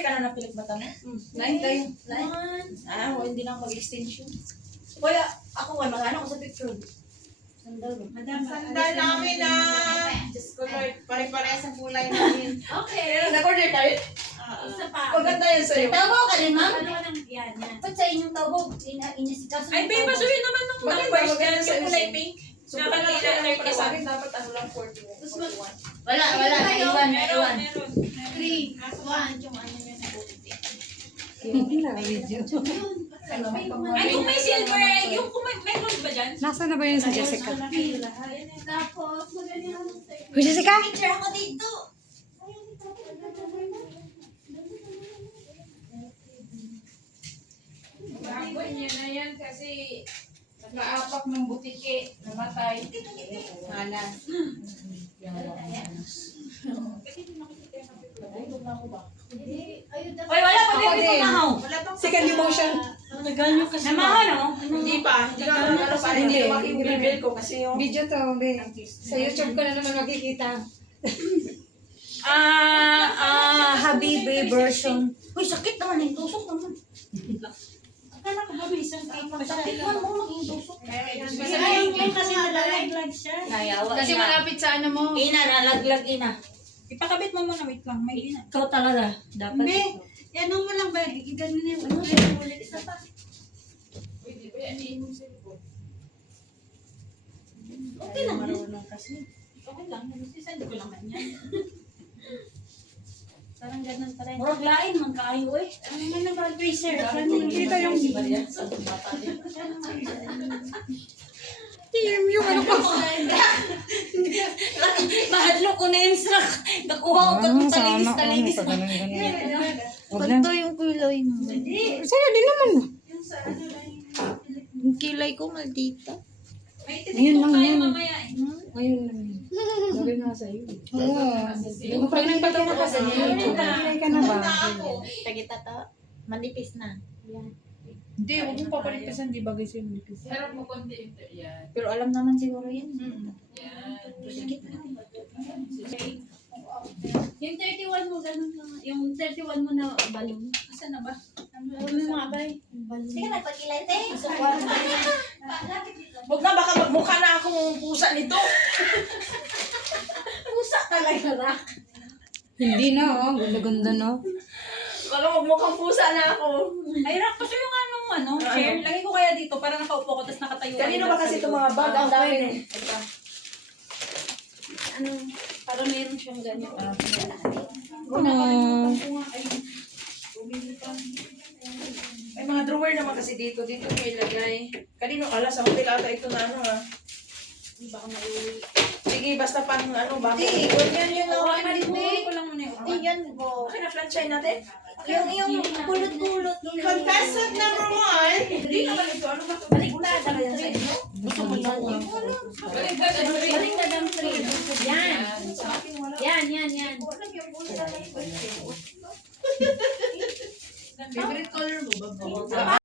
ka na napilit mata mo? 9 kayo. 9? Ah, hindi na ako mag-extension. Kuya, ako nga, mag-ano ko sa picture. Sandal ba? Sandal namin na. Diyos ko Lord, pare-parehas ang kulay namin. Okay. Pero nag-order tayo? Isa pa. Maganda yan sa'yo. Tawag ka rin, ma'am? Ano ka ng yan? Ba't sa inyong tawag? Inasikaso Ay, babe, pasuhin naman ng Maganda, numbers maganda dyan. sa'yo. Yung kulay pink. So, Nakakita kung alert ka sa akin, dapat ano lang 41. Wala, naiwan, Meron, naiwan. meron. 3, 1, yung ano nyo na OTP. Ay, kung may silver, yung kung may gold ba dyan? Nasaan na ba yun sa Jessica? Tapos, maganyan ako sa'yo. Hoy, Jessica! Picture ako dito. Bago niya na yan kasi nag-aapak ng butike, namatay. Malas. Oy, wala pa Ako din din. pumahaw. Wala tong Second emotion. Namahaw, no? Hindi pa. Hindi ka ano pa rin. Hindi yung bibil ko kasi yung... Video to, be. Sa YouTube ko na naman makikita. Habibi version. Uy, sakit naman yung tusok naman. Akala ko ba may isang cake pa siya? Tikman mo maging tusok. Yung kasi nalalaglag siya. Nayawa Kasi malapit sa ano mo. Ina, nalaglag ina. Ipakabit mo muna, wait lang. May ina. Ikaw talaga. Dapat. Hindi. Yan mo lang ba? Ganun na yung ulit. Isa pa. Okay lang. Marunong kasi. Okay lang. Sisend ko naman yan. Parang ganun pa rin. Murag lain man kaayo eh. Ano man nag-tracer? Kita yung... Yung ano ko. Mahadlo ko na yung strak. Nakuha ko katong talinis-talinis. Ganito yung kilay mo. Sa'yo din naman. Yung kilay ko maldita. May Ngayon lang tayo yan. mamaya eh. Ngayon lang yun. Sabi nga sa'yo. Oo. Yung pag nagpata na kasi, nagpapalay ka na ba? Tagita to. Manipis na. Hindi, huwag mong papalipasan, di bagay sa'yo manipis. Harap mo konti. Yan. Pero alam naman siguro yan. Yan. Sige na. Yung 31 mo, ganun lang. Yung 31 mo na balon. Asa na ba? Ano yung mga bay? Sige na, pagkilay te. Huwag na, baka magmukha na akong pusa nito. Pusa talaga na. Hindi na, oh. Ganda-ganda, no? Baka magmukhang pusa na ako. Ay, Rak, kasi yung ano, chair. Lagay ko kaya dito para nakaupo ko, tapos nakatayo. Kanino ba kasi itong mga bag? Ang dami. Ano, para meron siyang ganyan. May mga drawer naman kasi dito. Dito ko ilagay. Kanino alas? Sa hotel ata ito na ano ha. Baka maiuwi. Sige, basta pang ano ba? Hindi, huwag yan yun. Oo, ko lang muna yung Hindi yan po. Okay na, flanshay natin. Yung kulot-kulot. Contestant number 1. Hindi naman ito. Ano ba? Baliktad ang sa inyo. Gusto mo lang. Baliktad ang 3.